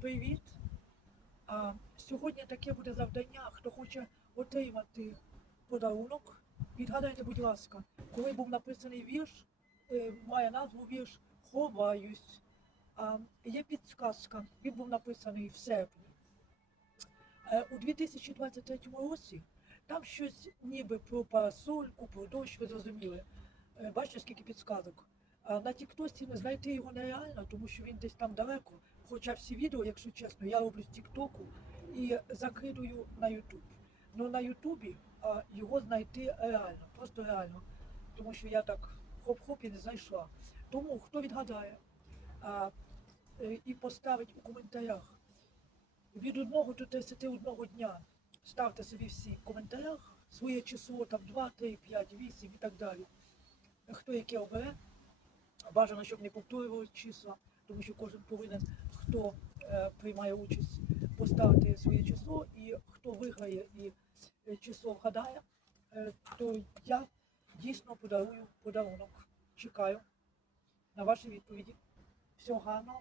привіт! А, сьогодні таке буде завдання. Хто хоче отримати подарунок, відгадайте, будь ласка, коли був написаний вірш, е, має назву вірш Ховаюсь. А, є підсказка, він був написаний в серпні. Е, у 2023 році там щось ніби про парасольку, про дощ, ви зрозуміли. Е, Бачите, скільки підсказок. А на Тіктосі знайти його нереально, тому що він десь там далеко. Хоча всі відео, якщо чесно, я роблю з Тіктоку і закидую на Ютуб. Ну на Ютубі а, його знайти реально, просто реально. Тому що я так хоп-хоп і не знайшла. Тому хто відгадає а, е, і поставить у коментарях від 1 до 31 дня, ставте собі всі в коментарях своє число, там 2, 3, 5, 8 і так далі. Хто яке обере, бажано, щоб не повторювали числа, тому що кожен повинен, хто е, приймає участь, поставити своє число, і хто виграє і е, число вгадає, е, то я дійсно подарую подарунок. Чекаю на ваші відповіді. Всього гарного.